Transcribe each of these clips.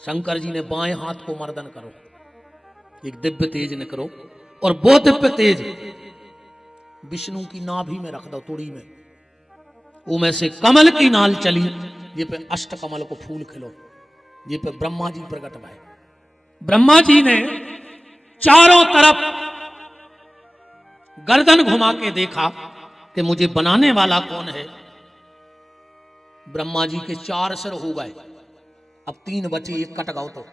शंकर जी ने बाएं हाथ को मर्दन करो, एक दिव्य तेज निकलो, और वो दिव्य तेज विष्णु की नाभि में रख दो, तुड़ी में। वो में से कमल की नाल चली, ये पे अष्ट कमल को फूल खिलो, ये पे ब्रह्मा जी प्रकट भय। ब्रह्मा जी ने चारों तरफ गर्दन घुमा के देखा कि मुझे बनाने वाला कौन है। ब्रह्मा जी के 4 सिर हो गए, अब 3 बचे, एक कट गया। तो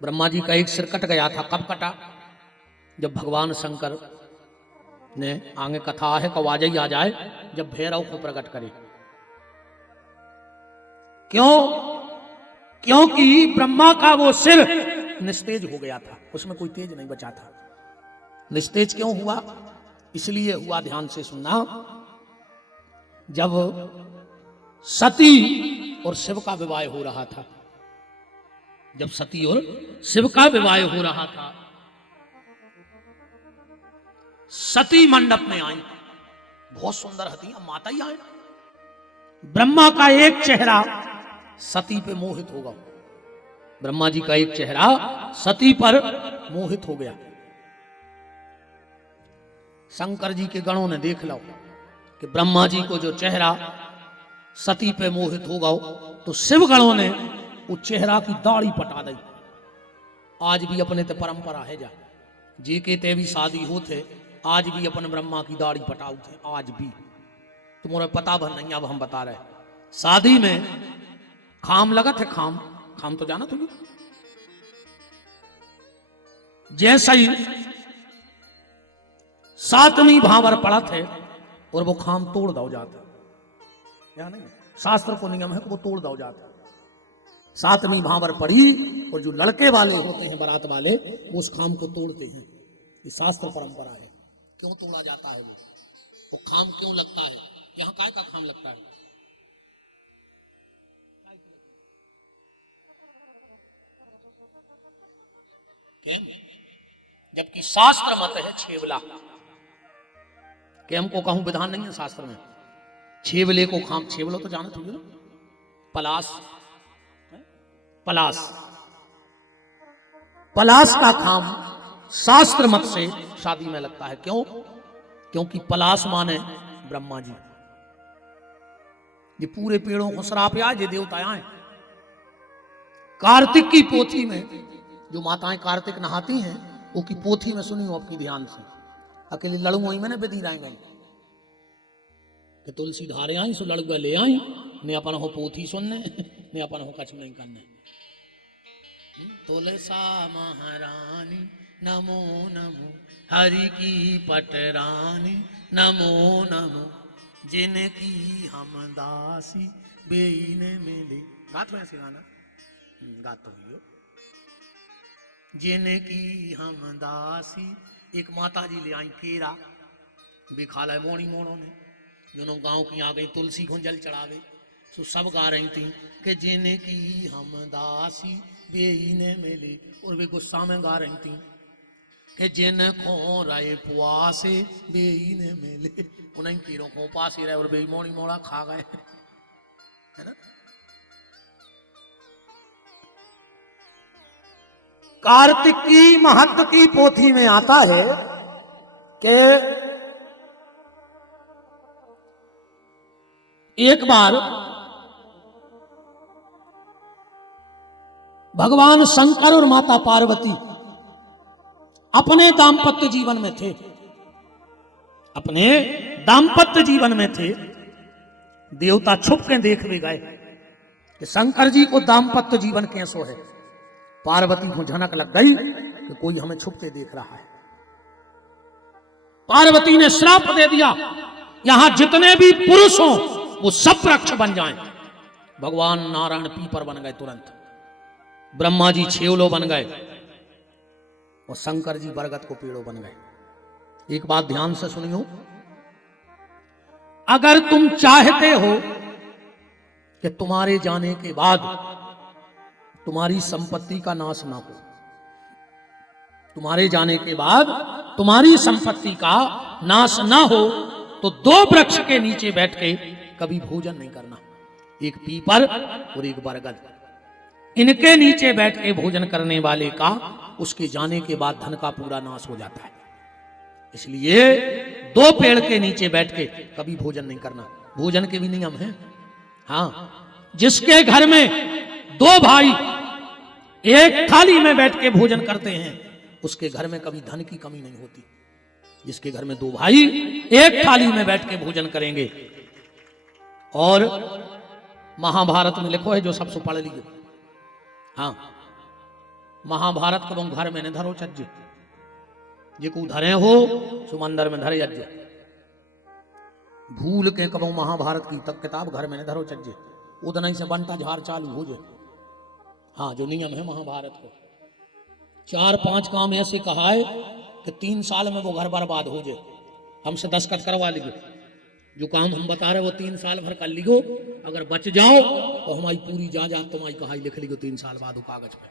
ब्रह्मा जी का एक सिर कट गया था, कब कटा? जब भगवान शंकर ने, आगे कथा है कवाज ही आ जाए, जब भैरव को प्रकट करे। क्यों? क्योंकि ब्रह्मा का वो सिर निस्तेज हो गया था, उसमें कोई तेज नहीं बचा था। निस्तेज क्यों हुआ? इसलिए हुआ, ध्यान से सुनना। जब सती और शिव का विवाह हो रहा था, जब सती और शिव का विवाह हो रहा था, सती मंडप में आई, बहुत सुंदर हती, अब माता ही आए। ब्रह्मा का एक चेहरा सती पे मोहित होगा, ब्रह्मा जी का एक चेहरा सती पर मोहित हो गया। शंकर जी के गणों ने देख लो कि ब्रह्मा जी को जो चेहरा सती पे मोहित होगा, तो शिव गणों ने उस चेहरा की दाढ़ी पटा दी। आज भी अपने ते परंपरा है, जा जे के ते भी शादी होते, आज भी अपन ब्रह्मा की दाढ़ी पटाऊ थे, आज भी। तुम्हारा पता भर नहीं, अब हम बता रहे। शादी में खाम लगा थे, खाम तो जाना तुम्हें। जैसा ही 7वीं भावर पड़ा थे और वो खाम तोड़ दो जाते, या नहीं? शास्त्र को नियम है कि वो तोड़ दो जाते। 7वीं भावर पड़ी और जो लड़के वाले होते हैं, बारात वाले, वो उस खाम को तोड़ते हैं। ये शास्त्र परंपरा है। क्यों तोड़ा जाता है? वो खाम क्यों लगता है? यहां काय का खाम लगता है? केम? जबकि शास्त्र मत है छेवला। केम को कहूं विधान नहीं है शास्त्र में। छेवले को खाम, छेवलो तो जानते हो ना, पलास, पलास, पलास का खाम शास्त्र मत से शादी में लगता है। क्यों? क्योंकि पलास माने ब्रह्मा जी। ये पूरे पेड़ों को श्राप आए, ये देवता आए। कार्तिक की पोथी में जो माताएं कार्तिक नहाती हैं, वो की पोथी में सुनी हो आपकी ध्यान से। अकेले लड़ुआ ही मैंने बेदी राय गई कि तुलसी धारे आई सो लड़ुआ ले आई, ने अपन हो पोथी सुनने, ने अपन हो कछ नहीं करने। तुलसा महारानी नमो नमो, हरि की पटरानी नमो नमो, जिनकी हम दासी बेईन मिले। गात हो ऐसे गाना? गात तो हो। जिनकी हम दासी, एक माता जी ले आई केरा, बिखाला मोणी मोड़ों ने, जो गांव की आ गई तुलसी को जल चढ़ावे, तो सब गा रही थी कि जिनकी हम दासी बेईन मिले। और वे गुस्सा में गा रही थी कि जिन खो रहे पुआसे बेईन मिले। उन्हें कीड़ों को पास ही रहे और बे मोड़ी मोड़ा खा गए, है ना? कार्तिक की महत्व की पोथी में आता है कि एक बार भगवान शंकर और माता पार्वती अपने दाम्पत्य जीवन में थे, अपने दाम्पत्य जीवन में थे। देवता छुप के देख भी गए कि शंकर जी को दाम्पत्य जीवन कैसो है। पार्वती को झनक लग गई कि कोई हमें छुप के देख रहा है। पार्वती ने श्राप दे दिया, यहां जितने भी पुरुष हों वो सब वृक्ष बन जाएं। भगवान नारायण पीपर बन गए तुरंत, ब्रह्मा जी छेवलो बन गए और शंकर जी बरगद को पेड़ों बन गए। एक बात ध्यान से सुनियो, अगर तुम चाहते हो कि तुम्हारे जाने के बाद तुम्हारी संपत्ति का नाश ना हो, तुम्हारे जाने के बाद तुम्हारी संपत्ति का नाश ना हो, तो 2 वृक्ष के नीचे बैठ के कभी भोजन नहीं करना, एक पीपर और एक बरगद। इनके नीचे बैठ के भोजन करने वाले का उसके जाने के बाद धन का पूरा नाश हो जाता है। इसलिए दो पेड़ के नीचे बैठ के कभी भोजन नहीं करना। भोजन के भी नियम हैं। हाँ, जिसके घर में दो भाई एक थाली में बैठ के भोजन करते हैं उसके घर में कभी धन की कमी नहीं होती। जिसके घर में दो भाई एक थाली में बैठ के भोजन करेंगे। और महाभारत में लिखो है, जो सबसे पढ़ लीजिए। हाँ, महाभारत कब घर में न धरो चज्ज, जिको धरे हो सुमंदर में धरे यज्ञ। भूल के कबो महाभारत की तक किताब घर में न धरो चज्ज, उतना ही से बनता झार चालू हो जाए। हाँ, जो नियम है महाभारत को, 4-5 काम ऐसे कहा है कि 3 साल में वो घर बर्बाद हो जाए। हमसे दस्तखत करवा लीजिए, जो काम हम बता रहे वो 3 साल भर कर लियो। अगर बच जाओ तो हमारी पूरी जायदाद तुम्हारी कहाई लिख लियो 3 साल बाद कागज पे।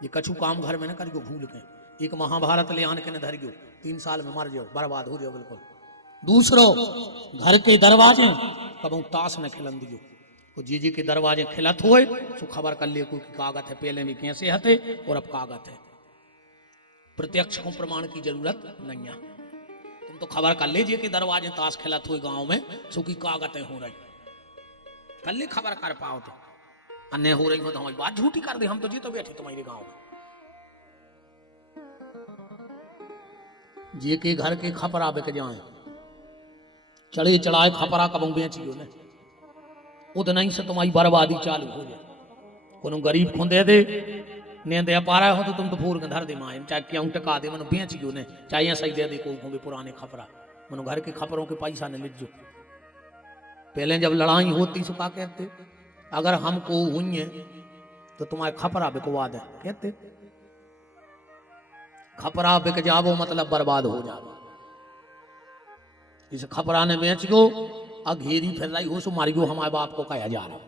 ये कछु काम घर में न करियो भूल के। एक महाभारत ले आन के न धरियो, 3 साल में मर जाओ, बर्बाद हो जाओ बिल्कुल। दूसरो, घर के दरवाजे कबू ताश न खिलन दियो। तो जी के दरवाजे खिलत होए तो खबर कर ले कोई कागज है, पहले भी कैसे हते और अब कागज है। प्रत्यक्ष को प्रमाण की जरूरत नहीं है। तुम तो खबर कर लीजिए कि दरवाजे ताश खिलत हुए गांव में, सुखी कागतें हो रही, कल ले खबर कर पाओ तो। अन्य हो रही हो तो हमारी बात झूठी कर दे, हम तो जी तो बैठे तुम्हारे गांव में। जे के घर के खपरा बिक जाए, चढ़े चढ़ाए खपरा कबू बेचियो ने, उतना ही से तुम्हारी बर्बादी चालू हो जाए। कोनो गरीब को दे दे, ने दे पा रहा हो तो तुम तो फूल के धर दे माए, चाहे क्यों टका दे मनो बेचियो ने, चाहे सही दे दे को भी पुराने खपरा मनो घर के खपरों के पैसा ने लिजो। पहले जब लड़ाई होती तो क्या कहते, अगर हमको हुई है तो तुम्हारे खपरा बिकवा दे, कहते खपरा बिक जावो मतलब बर्बाद हो जाओ। इस खपरा ने बेच गो, अघेरी फिर रही हो सो मारी गो, हमारे बाप को कहा जा रहा।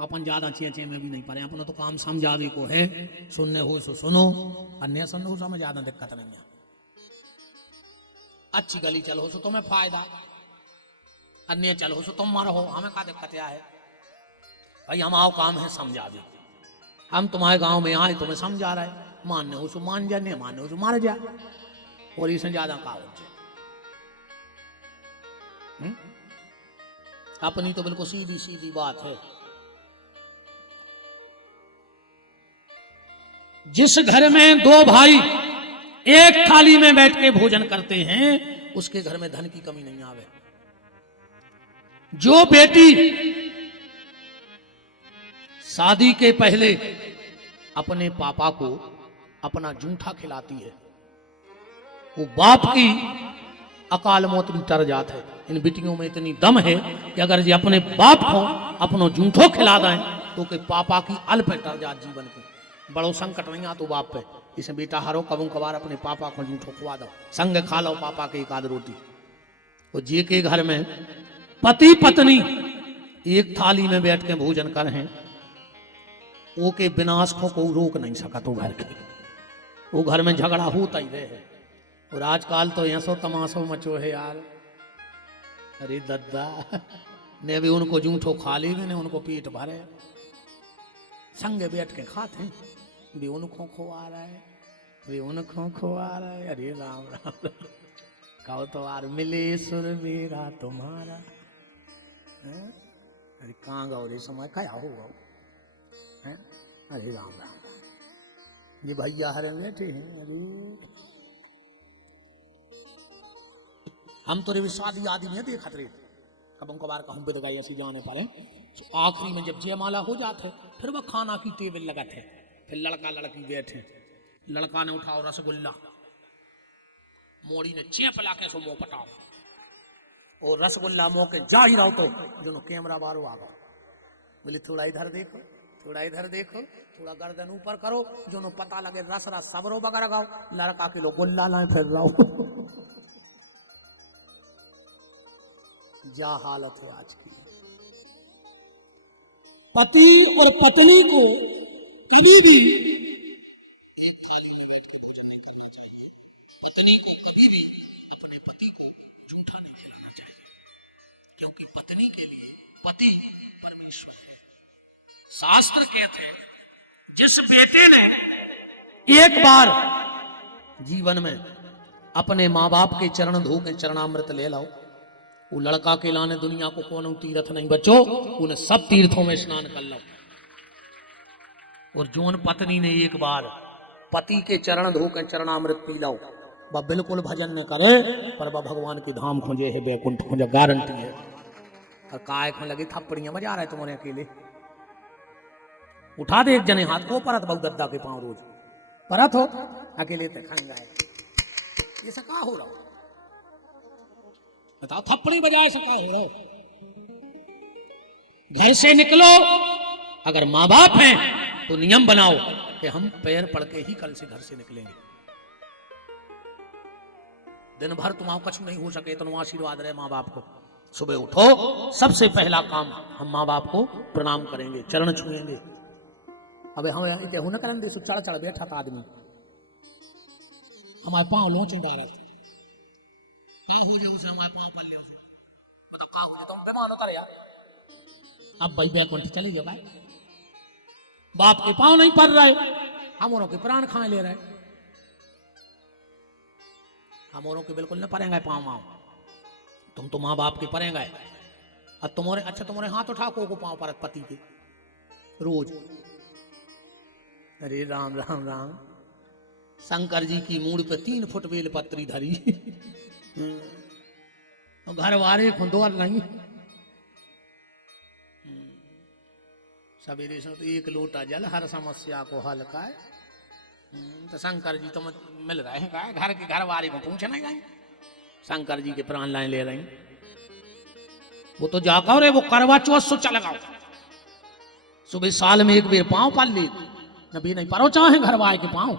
अपन ज्यादा चे में भी नहीं पड़े, अपना तो काम समझावे को है, सुनने हो सो सुनो, अन्य सुनने हो समझ ज्यादा दिक्कत नहीं है। अच्छी गली चलो सो तुम्हें फायदा, अन्य चलो सो तुम मरो, हमें क्या दिक्कत है भाई। हम आओ काम है समझावे, हम तुम्हारे गांव में आए तुम्हें समझा रहे, मानने हो सो मान जा, नहीं मानने हो सो मार जा, और इससे ज्यादा का हो जाए। अपनी तो बिल्कुल सीधी सीधी बात है। जिस घर में दो भाई एक थाली में बैठ के भोजन करते हैं उसके घर में धन की कमी नहीं आवे। जो बेटी शादी के पहले अपने पापा को अपना जूठा खिलाती है, वो बाप की अकाल मौत भी तर जात है। इन बेटियों में इतनी दम है कि अगर ये अपने बाप को अपनो जूठो खिला दें तो के पापा की अल पे तर जात जीवन के। बड़ो संकट नहीं आ तो बाप पे, इसे बेटा हरो कबू कबार अपने पापा को जूठो खुआ दो, संग खा लो पापा के एक आध रोटी। तो जे के घर में पति पत्नी एक थाली में बैठ के भोजन कर हैं, वो के विनाश को रोक नहीं सका। तो घर के वो घर में झगड़ा होता ही रहे। और आजकल तो ऐसो तमाशो मचो है यार, अरे दद्दा ने भी उनको जूठो खा ली, ने उनको पेट भरे, संग बैठ के खाते हैं, भी उनको खुआ रहा है, भी उनको खुआ रहा है। अरे राम राम, कहो तो यार मिले सुर मेरा तुम्हारा, अरे कहाँ गाओ रे समय क्या होगा है। अरे राम राम, ये भैया हरे बैठे हैं। अरे हम तो रे शादी आदि में देखते रहे, कब उनको बार कहूँ तो ऐसी जाने पारे। तो आखिरी में जब जयमाला हो जाते फिर वह खाना की टेबल लगाते, फिर लड़का लड़की बैठे, लड़का ने उठाओ रसगुल्ला, मोड़ी ने चेप ला के सो मुंह पटाओ, और रसगुल्ला मुंह के जा ही रहो तो जो कैमरा बारो आ गो, बोले थोड़ा इधर देखो, थोड़ा इधर देखो, थोड़ा गर्दन ऊपर करो, जो पता लगे रस रस सबरो बगर गाओ। लड़का के लो गुल्ला लाए फिर रहो। जा हालत है आज की। पति और पत्नी को कभी भी एक थाली में बैठ के भोजन नहीं करना चाहिए। पत्नी को कभी भी अपने पति को झूठा नहीं खिलाना चाहिए, क्योंकि पत्नी के लिए पति परमेश्वर है, शास्त्र कहते हैं जिस बेटे ने एक बार जीवन में अपने माँ बाप के चरण धो के चरणामृत ले लाओ, वो लड़का के लाने दुनिया को कौन तीर्थ नहीं बचो, उन्हें सब तीर्थों में स्नान कर लो। और जोन पत्नी ने एक बार पति के चरण धो के चरणामृत पी लो, वह बिल्कुल भजन न करे पर वह भगवान की धाम खोजे है, बैकुंठ खोजे, गारंटी है। और काय खो लगे थप्पड़ियां बजा रहे तुम्हारे अकेले, उठा दे एक जने हाथ को, परत बहु दद्दा के पांव रोज परत हो, अकेले ते खाएंगे। ये सका हो रहा, बताओ थप्पड़ी बजाए सका हो रहा। घर से निकलो, अगर माँ बाप हैं तो नियम बनाओ कि हम पैर पड़ के ही कल से घर से निकलेंगे। दिन भर तुम्हारा कुछ नहीं हो सके तो आशीर्वाद रहे माँ बाप को। सुबह उठो, सबसे पहला काम हम माँ बाप को प्रणाम करेंगे, चरण छुएंगे। अबे हम न करें दे चढ़ चढ़ बैठा था आदमी, हमारे पाँव लोचे डायरेक्ट हो जाए उसे, हमारे पाँव पल्ले उसे, मतलब काम हो तो बीमार होता रहा। अब भाई बैकुंठ चले जाओ, बाप के पाँव नहीं पड़ रहे, हम औरों के प्राण खाए ले रहे, हम औरों के बिल्कुल न पड़ेंगे पाँव माओ, तुम तो माँ बाप के पड़ेंगे। और तुम्हारे अच्छा तुम्हारे हाथ उठा को पाँव पर पति के रोज। अरे राम राम राम, शंकर जी की मूड पे 3 फुट बेल पत्री धरी, घर वाले खुंदवार नहीं, सवेरे से तो 1 लोटा जल हर समस्या को हल का है। तो शंकर जी तो मिल रहे हैं, घर के घर वाले को पूछे नहीं गए, शंकर जी के प्राण लाइन ले रहे हैं। वो तो जाकर रे वो करवा चौथ सो चल गाओ, सुबह साल में 1 बेर पांव पाल ले, नबी नहीं परो चाहे घर वाले के पांव।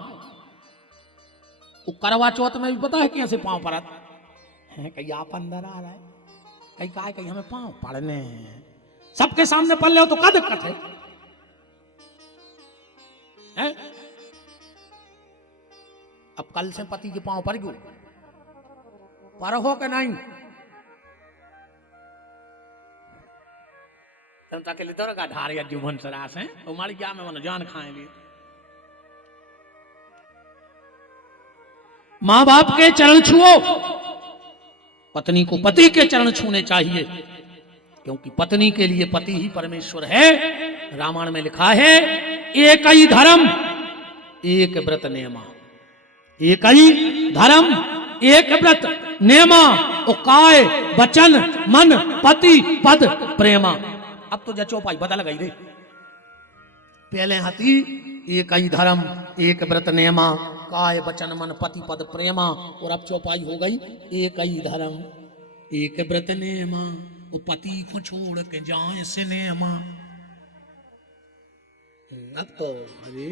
वो करवा चौथ में भी पता है कैसे पांव पड़त है, कहीं आप अंदर आ रहा है, कहीं कहा कहीं हमें पांव पड़ने हैं, सबके सामने पड़ ले हो तो क्या दिक्कत है? अब कल से पति के पांव पर गयो, पर हो के नहीं तुम तक ले दौड़ का ढार या जुबन सरास है, हमारी क्या में मन जान खाएंगे। मां बाप के चरण छुओ, पत्नी को पति के चरण छूने चाहिए, क्योंकि पत्नी के लिए पति ही परमेश्वर है। रामायण में लिखा है एक ही धर्म एक व्रत नेमा, एक ही धर्म एक व्रत नेमा, काय वचन मन पति पद प्रेमा। अब तो चौपाई बदल गई रे, पहले हती एक ही धर्म एक व्रत नेमा, काय वचन मन पति पद प्रेमा, और अब चौपाई हो गई एक ही धर्म एक व्रत नेमा, वो पति को छोड़ के जाए सिनेमा। अब तो अरे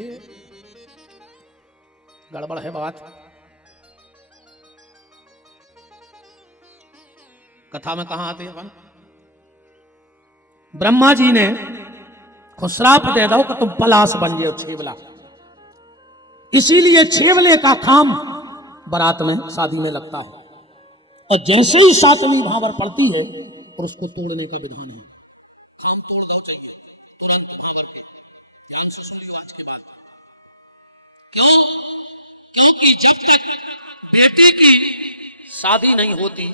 गड़बड़ है बात। कथा में कहा आते अपन, ब्रह्मा जी ने श्राप दे दो कि तुम पलाश बन जाओ, छेवला। इसीलिए छेवले का काम बारात में शादी में लगता है, और जैसे ही 7वीं भावर पड़ती है और उसको तोड़ने का विधान है। क्यों? क्योंकि जब तक बेटे की शादी नहीं होती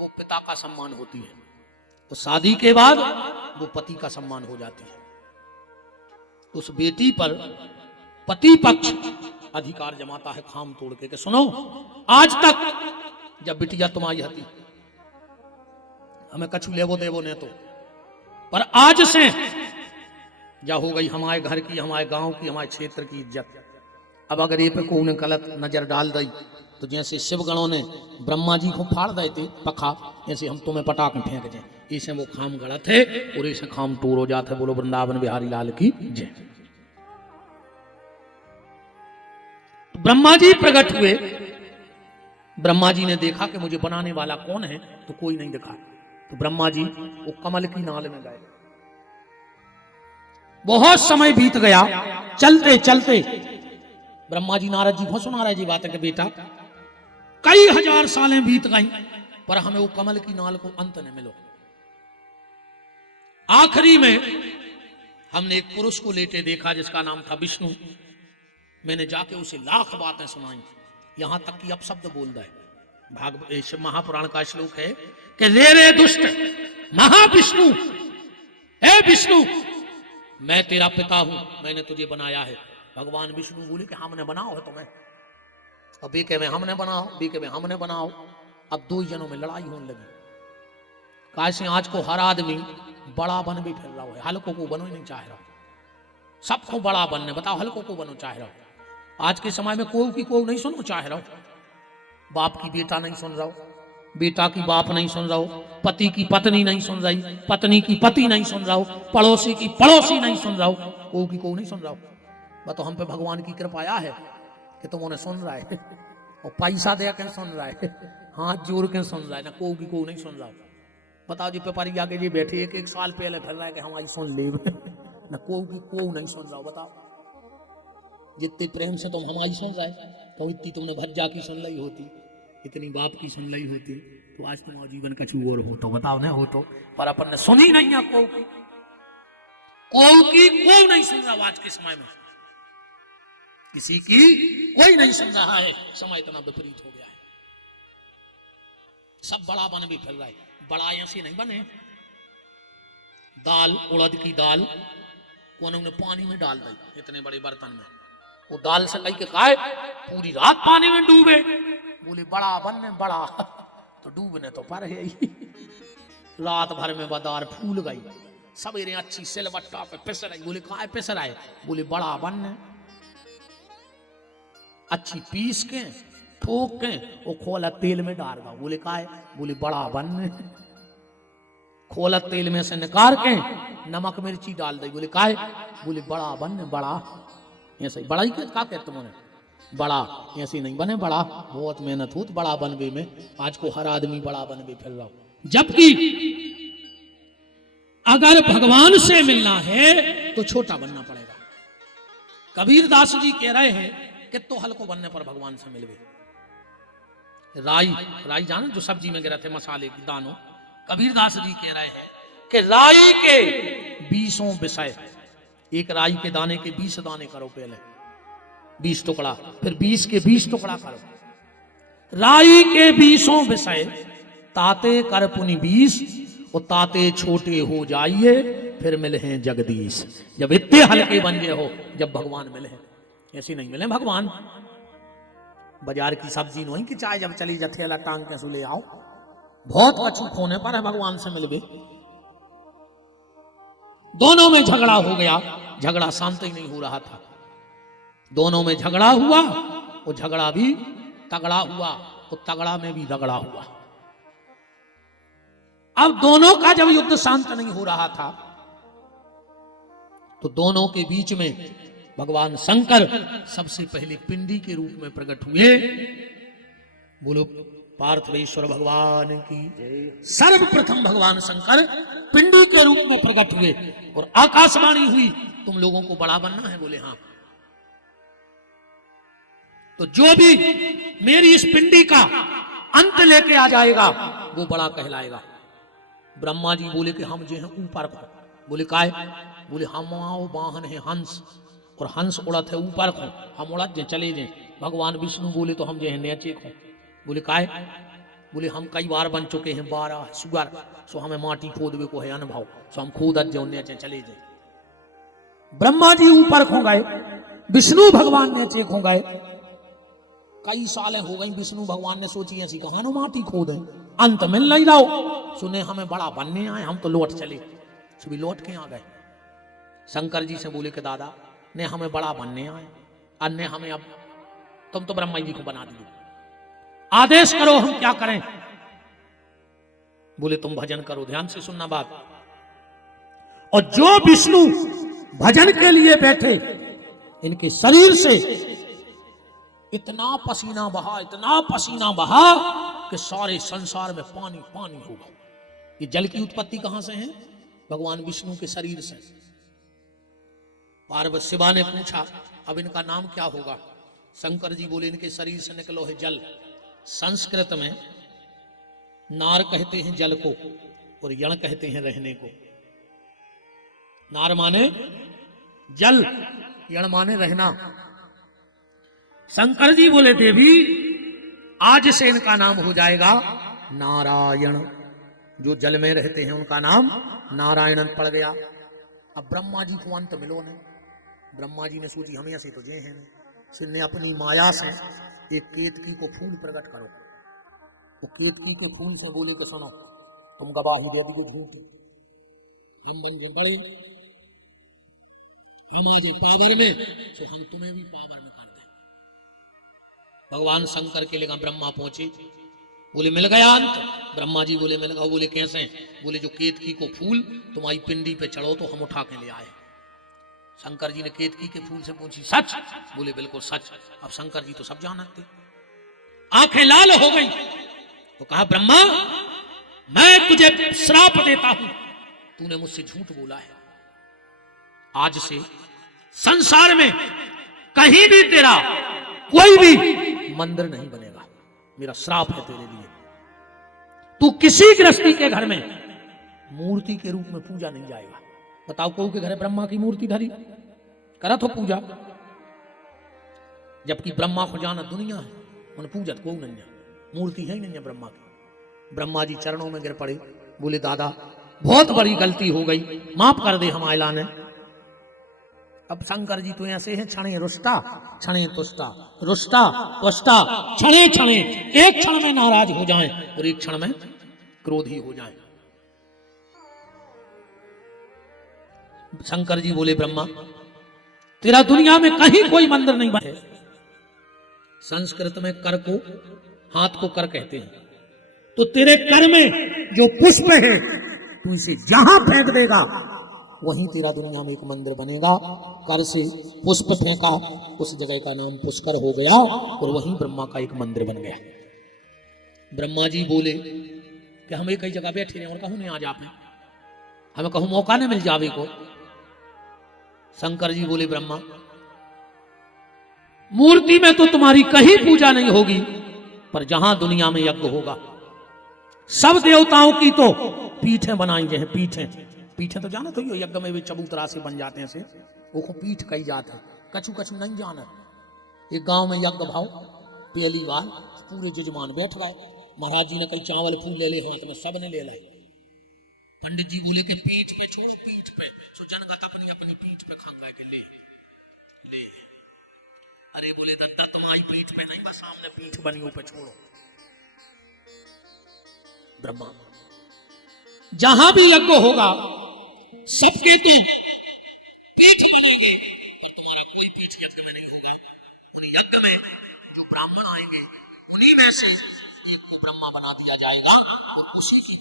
वो पिता का सम्मान होती है, तो शादी के बाद वो पति का सम्मान हो जाती है। उस बेटी पर पति पक्ष अधिकार जमाता है खाम तोड़ के, सुनो आज तक जब बिटिया तुम्हारी हती हमें कछु लेवो देवो ने तो, पर आज से जा हो गई हमारे घर की, हमारे गांव की, हमारे क्षेत्र की इज्जत। अब अगर ये पे को उन्हें गलत नजर डाल दी तो जैसे शिवगणों ने ब्रह्मा जी को फाड़ दे थे पखा, ऐसे हम तुम्हें पटाख फेंक दें, इसे वो खाम गलत है और इसे खाम टूर हो जाते। बोलो वृंदावन बिहारी लाल की जय। ब्रह्मा जी प्रकट हुए, ब्रह्मा जी ने देखा कि मुझे बनाने वाला कौन है, तो कोई नहीं दिखा, तो ब्रह्मा जी वो कमल की नाल में गए। बहुत समय बीत गया, चलते चलते ब्रह्मा जी नारद जी को सुना रहे जी बात है कि बेटा कई हजार सालें बीत गई पर हमें वो कमल की नाल को अंत न मिलो। आखिरी में हमने एक पुरुष को लेटे देखा जिसका नाम था विष्णु। मैंने जाके उसे लाख बातें सुनाई, यहां तक कि अपशब्द बोल रहा है। शिव महापुराण का श्लोक है कि रे दुष्ट महाविष्णु, हे विष्णु मैं तेरा पिता हूं, मैंने तुझे बनाया है। भगवान विष्णु बोले कि हमने बनाओ है तुम्हें, अब बीके में हमने बनाओ, बीके में हमने बनाओ। अब दो जनों में लड़ाई होने लगी। कैसे आज को हर आदमी बड़ा बन भी फिर रहा है, हल्कों को बनो ही नहीं चाह रहा, सबको बड़ा बनने, बताओ हल्कों को बनो चाह रहा हो। आज के समय में कोई की कोई नहीं सुनो चाह रहा हो, बाप की बेटा नहीं सुन रहा हो, बेटा की बाप नहीं सुन रहा हो, पति की पत्नी नहीं सुन रही, पत्नी की पति नहीं सुन रहा हो, पड़ोसी की पड़ोसी नहीं सुन रहा हो, कोई की कोई नहीं सुन रहा हो। बताओ हम पे भगवान की कृपा आया है कि तुम उन्हें सुन रहा है और पैसा दे के सुन रहा है, हाथ जोड़ के सुन रहा है, ना कोई की कोई नहीं सुन रहा हो। बताओ जी पेपारी आगे जी बैठे एक साल पहले फिर रहा है कि हम आई सुन ले न कोई की कोई नहीं सुन रहा हो। बताओ जितने प्रेम से तुम हमारी सुन रहे तो इतनी तुमने भज्जा की सुन ली होती, इतनी बाप की सुन ली होती तो आज तुम्हारा जीवन कछु और हो। तो बताओ ना हो तो, पर अपन ने सुनी नहीं है कोई की कोई नहीं सुन रहा। आज के समय में किसी की कोई नहीं सुन रहा है, समय इतना विपरीत हो गया है, सब बड़ा बन भी फिर रहा है। बड़ा ऐसे नहीं बने, दाल उड़द की दाल उन्होंने पानी में डाल दी इतने बड़े बर्तन में, वो दाल से लेके खाए पूरी रात पानी में डूबे, बोले बड़ा बनने बड़ा तो डूबने तो पर है ही। रात भर में बाजार फूल गई, सवेरे अच्छी सिलबट्टा पे पिस रही, बोले कहा पिस रहा है, बोले बड़ा बनने, अच्छी पीस के ठोक के वो खोला तेल में डाल दो, बोले कहा बोले बड़ा बनने, खोला तेल में से निकाल के नमक मिर्ची डाल दी, बोले काहे, बोले बड़ा बनने बड़ा। ऐसे बड़ा ही क्या कहते तुमने, बड़ा ऐसे नहीं बने, बड़ा बहुत मेहनत होती बड़ा बनवे में, आज को हर आदमी बड़ा बनवे फिर रहा हो। जबकि अगर भगवान से मिलना है तो छोटा बनना पड़ेगा। कबीर दास जी कह रहे हैं कि तो हल्को बनने पर भगवान से मिलवे। राई जाने जो सब्जी में गिरा थे मसाले की दानों, कबीर दास जी कह रहे हैं कि राई के 20 विषय, एक राई के दाने के 20 दाने करो, पहले 20 टुकड़ा, फिर 20 के 20 टुकड़ा करो। राई के 20 विषय ताते कर पुनि 20 और ताते छोटे हो जाइए, फिर मिले हैं जगदीश। जब इतने हल्के बन गए हो, जब भगवान मिले हैं, ऐसे नहीं मिले भगवान। बाजार की सब्जी नहीं कि चाहे जब चली जाते अला टांग के सुले आओ, बहुत अचूक होने पर है भगवान से मिल गए। दोनों में झगड़ा हो गया, झगड़ा शांत ही नहीं हो रहा था, दोनों में झगड़ा हुआ, वो झगड़ा भी तगड़ा हुआ, तो तगड़ा में भी रगड़ा हुआ। अब दोनों का जब युद्ध शांत नहीं हो रहा था तो दोनों के बीच में भगवान शंकर सबसे पहले पिंडी के रूप में प्रकट हुए। बोलो पार्थवेश्वर भगवान की। सर्वप्रथम भगवान शंकर पिंडी के रूप में प्रकट हुए और आकाशवाणी हुई, तुम लोगों को बड़ा बनना है। बोले हाँ, तो जो भी मेरी इस पिंडी का अंत लेके आ जाएगा वो बड़ा कहलाएगा। ब्रह्मा जी बोले कि हम जो हैं ऊपर को, बोले काय, बोले हम आओ वाहन है हंस, और हंस उड़त है ऊपर को, हम उड़त जे चले जाए। भगवान विष्णु बोले तो हम जो है नीचे को, बोले काय, बोले हम कई बार बन चुके हैं 12 सुगर, सो हमें माटी खोदवे को है अनुभव, सो हम खोदत जो नीचे चले जाए। ब्रह्मा जी ऊपर खो गए, विष्णु भगवान नीचे खो गए। कई सालें हो गई, विष्णु भगवान ने सोची ऐसी कहा नो माटी खोदे, अंत मिल नहीं रहा, सुने हमें बड़ा बनने आए, हम तो लौट चले, सभी लौट के आ गए। शंकर जी से बोले कि दादा ने हमें बड़ा बनने आए, अन्य हमें अब तुम तो ब्रह्मा जी को बना दिए, आदेश करो हम क्या करें। बोले तुम भजन करो, ध्यान से सुनना बात। और जो विष्णु भजन के लिए बैठे, इनके शरीर से इतना पसीना बहा, इतना पसीना बहा कि सारे संसार में पानी पानी होगा। ये जल की उत्पत्ति कहां से है? भगवान विष्णु के शरीर से। पार्वती शिवा ने पूछा अब इनका नाम क्या होगा? शंकर जी बोले इनके शरीर से निकलो है जल। संस्कृत में नार कहते हैं जल को और यण कहते हैं रहने को। नार माने जल, यण माने रहना। शंकर जी बोले देवी आज से इनका नाम हो जाएगा नारायण। जो जल में रहते हैं उनका नाम नारायण पड़ गया। अब ब्रह्मा जी को अंत मिलो नहीं। ब्रह्मा जी ने सोची हमें ऐसे तो जे हैं, सिर ने अपनी माया से एक केतकी को फूल प्रकट करो। वो केतकी के फूल से बोले कि सुनो तुम गवाही दे दी झूठी, हम बन गए बड़े, हम आज पावर में, तो हम तुम्हें भी पावर में कर दें। भगवान शंकर के लिए ब्रह्मा पहुंचे, बोले मिल गया अंत। ब्रह्मा जी बोले मिल गया। बोले कैसे? बोले जो केतकी को फूल तुम्हारी पिंडी पे चढ़ो तो हम उठा के ले आए। शंकर जी ने केतकी के फूल से पूछी सच? बोले बिल्कुल सच। अब शंकर जी तो सब जानते, आंखें लाल हो गई। तो कहा ब्रह्मा मैं तुझे श्राप देता हूं, तूने मुझसे झूठ बोला है। आज से संसार में कहीं भी तेरा कोई भी मंदिर नहीं बनेगा, मेरा श्राप है तेरे लिए। तू किसी गृहस्थी के घर में मूर्ति के रूप में पूजा नहीं जाएगा। बताओ कोई के घर ब्रह्मा की मूर्ति धरी करा तो पूजा, जबकि ब्रह्मा को जाना दुनिया है, उन पूजत को नहीं है, मूर्ति है ही नहीं है ब्रह्मा की। ब्रह्मा जी चरणों में गिर पड़े, बोले दादा बहुत बड़ी गलती हो गई, माफ कर दे हमारे लाने। अब शंकर जी तो ऐसे हैं, क्षणे रुष्टा क्षणे तुष्टा, रुष्टा तुष्टा, क्षणे क्षणे, एक क्षण में नाराज हो जाएं और एक क्षण में क्रोधी हो जाएं। शंकर जी बोले ब्रह्मा तेरा दुनिया में कहीं कोई मंदिर नहीं बने। संस्कृत में कर को हाथ को कर कहते हैं, तो तेरे कर में जो पुष्प है तू इसे जहां फेंक देगा वहीं तेरा दुनिया में एक मंदिर बनेगा। कर से पुष्प फेंका, उस जगह का नाम पुष्कर हो गया और वहीं ब्रह्मा का एक मंदिर बन गया। ब्रह्मा जी बोले कि हम एक ही जगह बैठे रहे और कहूं नहीं आ जाते, हमें कहूं मौका नहीं मिल जावे को। शंकर जी बोले ब्रह्मा मूर्ति में तो तुम्हारी कहीं पूजा नहीं होगी, पर जहां दुनिया में यज्ञ होगा सब देवताओं की तो पीठें बनाई जाए। पीठें तो जाना तो यज्ञ में भी चबूतरा से बन जाते हैं, से वो पीठ कही जाते हैं, कछु कछु नहीं जाना। एक गांव में यज्ञ भाव पहली बार पूरे जजमान बैठ गए, महाराज जी ने कई चावल फूल ले ले हाथ में, सब ने ले लाए। पंडित जी बोले कि पीठ पे छोड़, पीठ पे। सो जनगत अपनी अपनी पीठ पे खंगा के ले ले। अरे बोले दत्ता तुम्हारी पीठ पे नहीं, बस सामने पीठ बनी ऊपर छोड़ो। ब्रह्मा जहां भी यज्ञ होगा सबके तो पीठ बनेंगे, और तुम्हारा कोई पीठ यज्ञ में नहीं होगा। उन यज्ञ में जो ब्राह्मण आएंगे उन्हीं में से एक को ब्रह्मा बना दिया जाएगा और उसी की